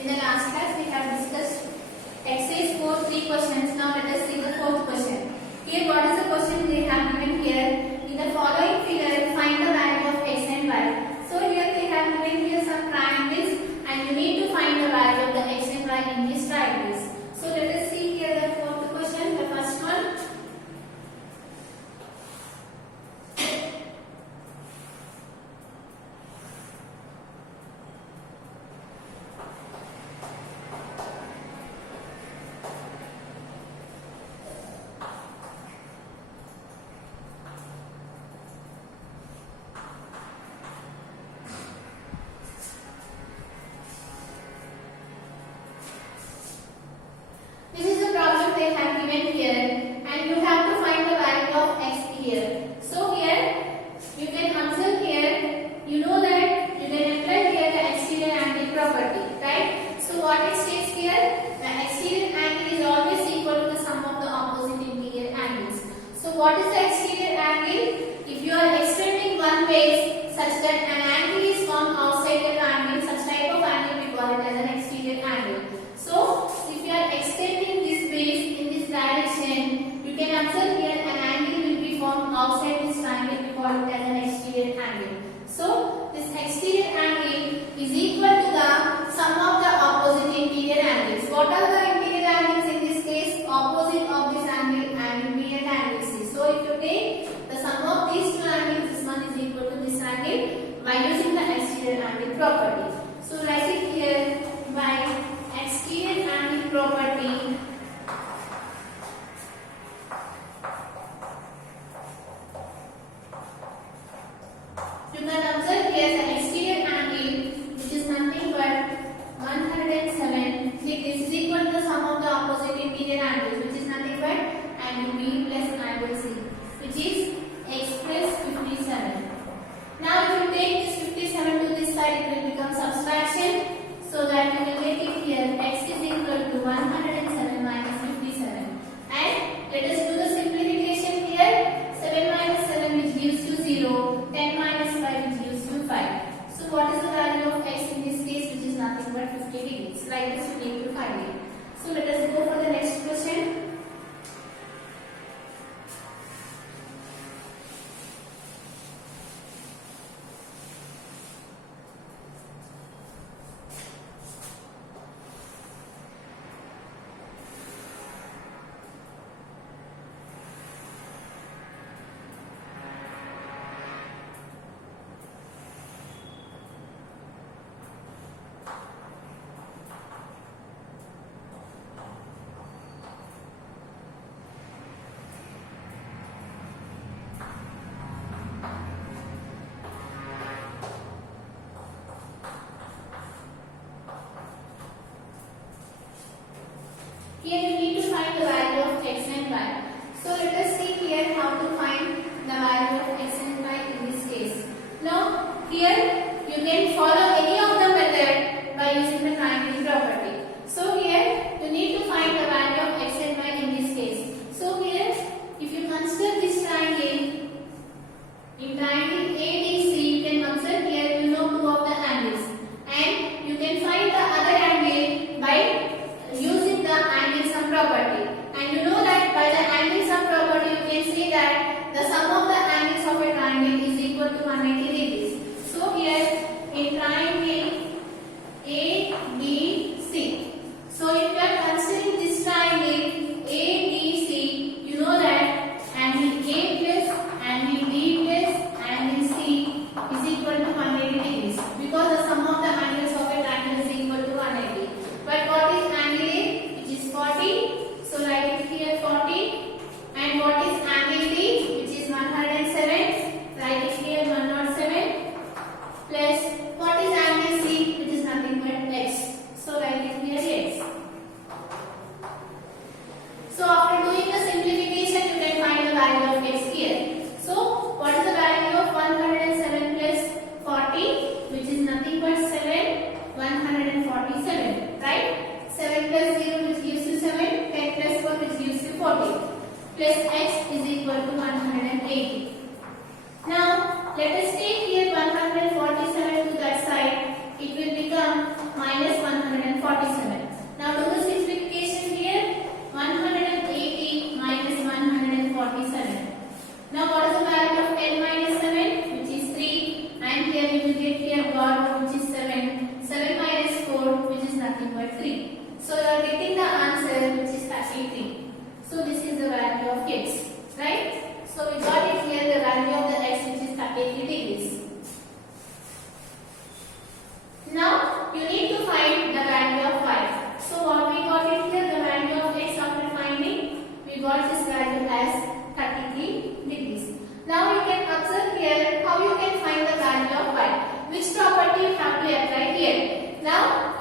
In the last class we have discussed exercise 4 3 questions. Now let us see the fourth question. Here what is the question they have given here? In the following figure find the value of x and y. So here they have given here some triangles and you need to find the value of the x and y in these triangles. So let us see here the fourth question. The first one. This is the problem they have given here and you have to find the value of x here. So here you can observe here, you know that you can apply here the exterior angle property, right? So what it states here, the exterior angle is always equal to the sum of the opposite interior angles. So what is the exterior angle? If you are extending one base such that an angle is formed outside the triangle, such type of angle we call it as an exterior angle. So if you are extending this base in this direction, you can observe here an angle will be formed outside this triangle, we call it as an exterior angle. So this exterior angle is equal to the sum of the opposite interior angles. What are the interior angles in this case? Opposite of this angle and will be at angle C. So if you take the sum of these two angles, this one is equal to this angle by using the exterior angle property. So write it here by exterior angle property. You can observe here the exterior angle which is nothing but 107. See, this is equal to the sum of the opposite interior angles which is nothing but angle B plus angle C which is x plus 57. Now if you take this 57 to this side, it will become subtraction. So that you will make it here x is equal to 107 minus 57. And let us do the simplification here. 7 minus 7 which gives you 0. 10 minus 5 which gives you 5. So what is the value of x in this case, which is nothing but 50 degrees. Like this you need to find it. So let us go for the next question. Here you need to find the value of x and y. So let us see here how to find the value of x and y in this case. Now here you can follow any of the method by using the triangle property. So here you need to find the value of x and y in this case. So here if you consider this triangle, in triangle ADC you can observe here you know two of the angles and you can find the other angle by using the angle sum property. And you know that by the angle sum property you can see that the sum of the angles of a triangle is equal to 180 degrees. So here in triangle ABC, so if you are considering this triangle ABC, you know that angle A plus angle B plus angle C is equal to 180 degrees because the sum of the angles of a triangle is equal to 180. But what is angle A? Which is 40. So write it here 40. And what is angle B? Which is 107. Write it here 107. Plus what is angle C? Which is nothing but x. So write it here x. So after doing the simplification, you can find the value of x here. So what is the value of 107 plus 40? Which is nothing but 7. 147, right? 7 plus 0 which gives you 7, 10 plus 4 which gives you 40, plus x is equal to 180. Now let us take here 147 to that side, it will become minus 140.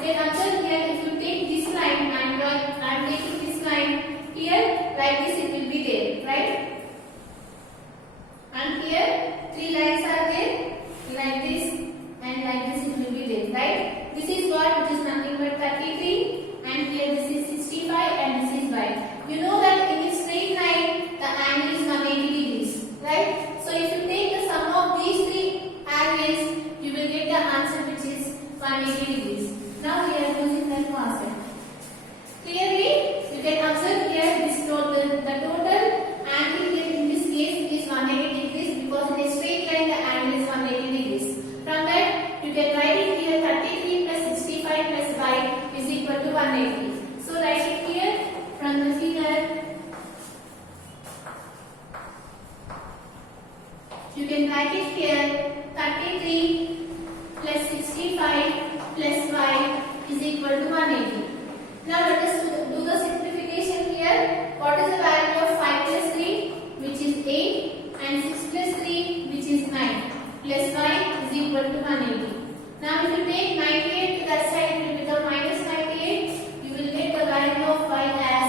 can observe here, if you take this line and I am taking this line here, like this it will be there, right? And here 3 lines are there, like this and like this it will be there, right? This is what, which is nothing but 33, and here this is 65 and this is y. You know that in a straight line the angle is 180 degrees, right? So if you take the sum of these 3 angles, you will get the answer which is 180 degrees. Now we are using the concept. Clearly, you can observe here this total, the total angle here in this case is 180 degrees, because in a straight line the angle is 180 degrees. From that, you can write it here 33 plus 65 plus y is equal to 180. So write it here from the figure. You can write it here 33 plus 65 plus y is equal to 180. Now let us do the simplification here. What is the value of 5 plus 3, which is 8, and 6 plus 3, which is 9, plus y is equal to 180. Now if you take 98 to that side, it will become minus 98. You will get the value of y as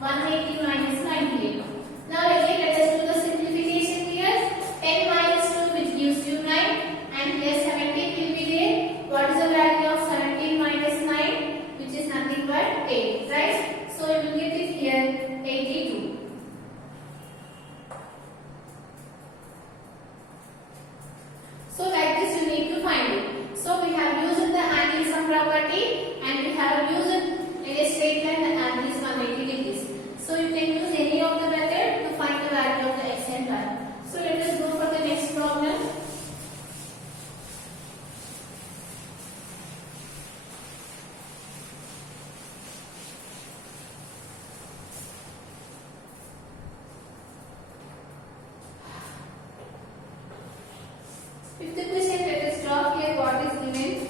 180 minus 98. Now again let us do the simplification here. 10 minus 2, which gives you 9, and here 17 will be there. What is the value of 17 minus 9, which is nothing but 8, right? So you will get it here 82. So like this you need to find it. So we have used the angle sum property, and we have used in a straight line the angle is 180 degrees. So you can use any of the method to find the value of the x and y. So let us go for the next problem. Fifth question, let us drop here what is given.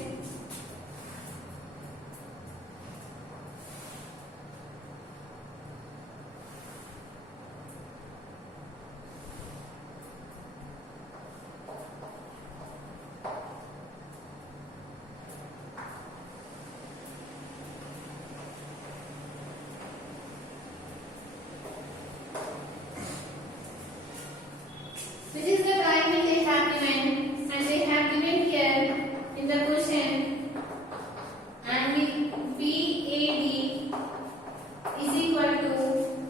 This is the triangle they have given, and they have given here in the question angle BAD is equal to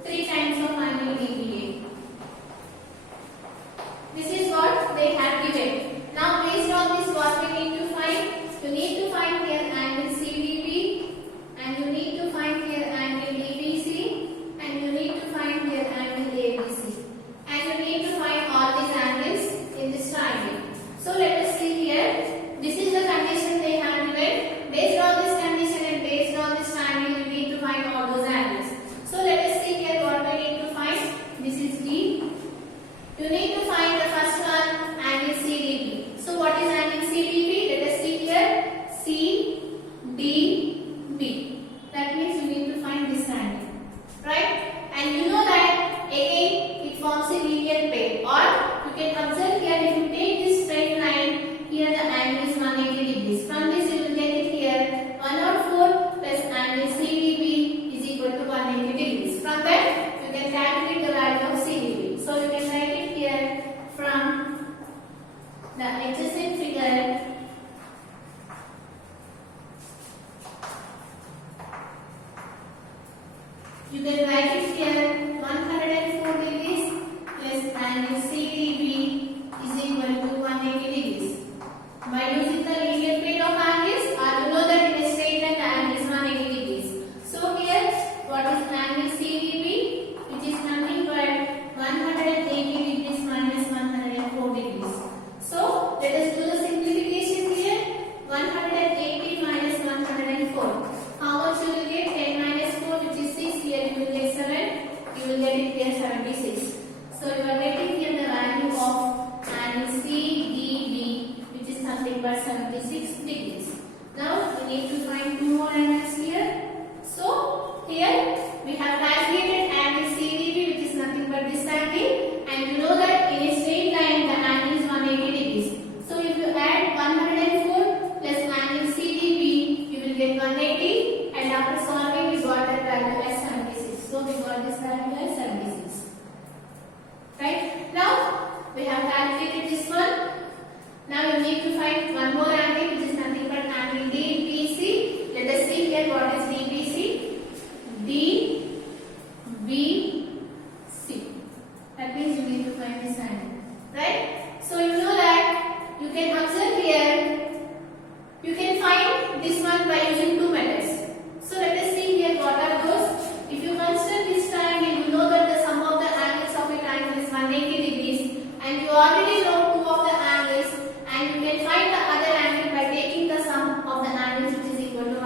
3 times of angle DBA. This is what they have given. Now based on this, what we need to find? You need to find here angle CDB, and you need to find here angle DBC, and you need to find here angle ABC. And you need to find all these angles in this triangle. So let us see here. This is the condition they have given. Based on this condition and based on this triangle, you need to find all those angles. So let us see here what we need to find. This is D. You need to find the first one, angle CDB. So what is angle CDB? Let us see here. CDB. That means you need to find this angle, right? And you know that again it forms a linear pair, or you can observe here, if you take this straight line, here the angle is 180 degrees. From this you will get it here 104 plus angle CDB is equal to 180 degrees. From that you can calculate the value of CDB. So you can write it here from the adjacent figure. You can write it here 104 degrees plus angle CDB is equal to 180 degrees. By using the linear pair of angles, or you know that in a straight line the angle is 180 degrees. So here, what is angle CDB? Which is nothing but 180 degrees minus 104 degrees. So let us do the simplification here. 180 minus 104. How much you will get? 10 minus 4, which is 6. Here you will get 7.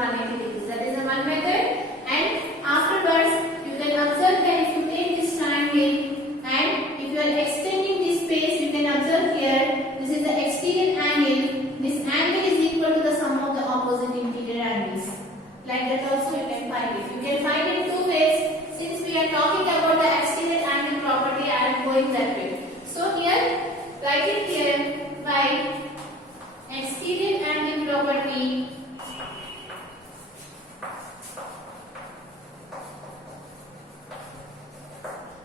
180 degrees. That is the one method. And afterwards, you can observe that if you take this triangle and if you are extending this space, you can observe here, this is the exterior angle. This angle is equal to the sum of the opposite interior angles. Like that also you can find it. You can find it two ways. Since we are talking about the exterior angle property, I am going that way. So here, write it here by exterior angle property.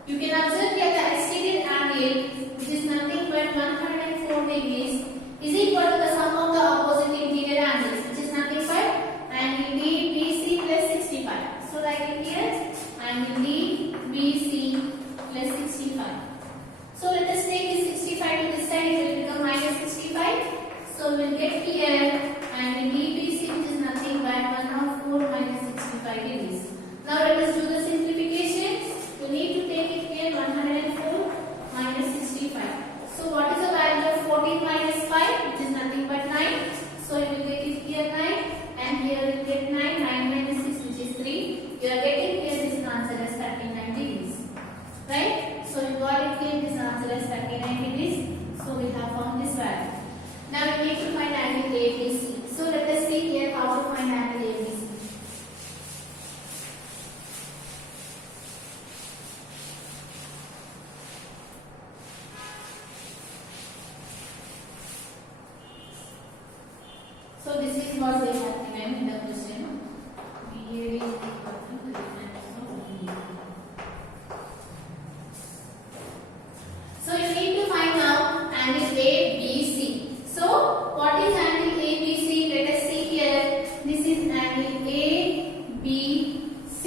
You can observe here the exterior angle, which is nothing but 104 degrees, is equal to the sum of the opposite interior angles, which is nothing but angle DBC plus 65. So write it here, angle DBC plus 65. So let us take this 65 to this side, it will become minus 65. So we will get here angle DBC, which is nothing but 104 minus 65 degrees. Now let us do the simplification. You need to take it here 104 minus 65. So what is the value of 14 minus 5, which is nothing but 9. So you will get it here 9 and here you will get 9. 9 minus 6, which is 3. You are getting here this answer as 39 degrees. Right? So you got it here this answer as 39 degrees. So we have found this value. Now we need to find angle ABC. So let us see here how to find angle ABC. So this is what they have given in the question. BA is equal to the difference of BA. So you need to find out angle ABC. So what is angle ABC? Let us see here. This is angle ABC.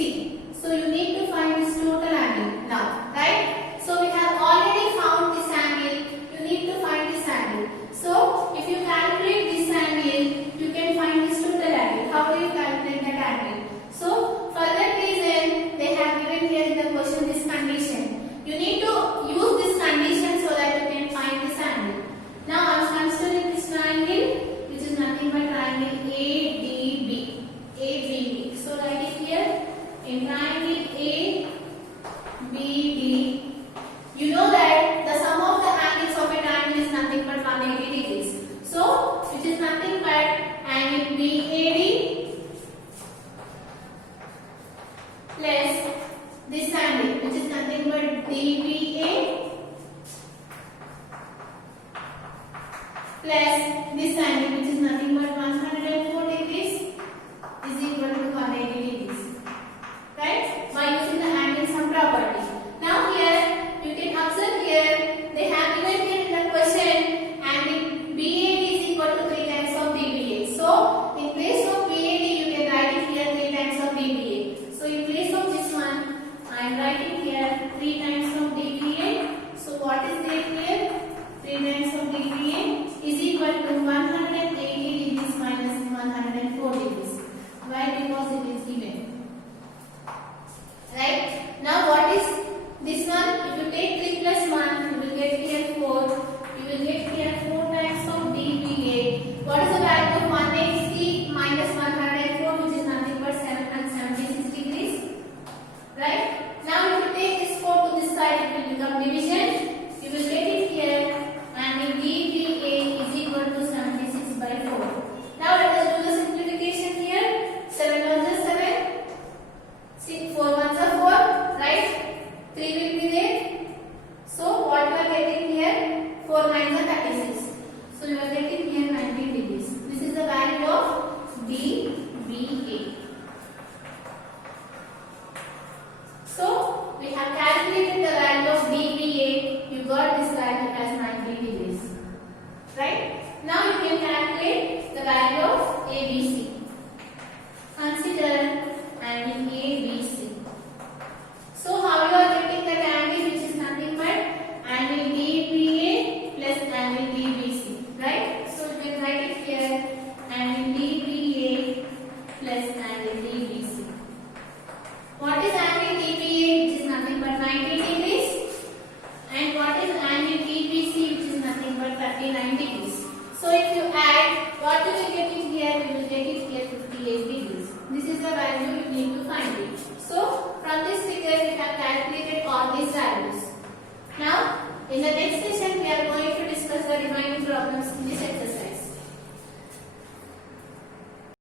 So you need to find this total angle now, right? So we have already found this angle. You need to find this angle. So if you calculate this angle, you can find this total angle. How do you calculate that angle? So for that reason, they have given here in the question this condition. You need to use this condition so that you can find this angle. Now I am considering this triangle, which is nothing but triangle ADB. ABB. So write it here in triangle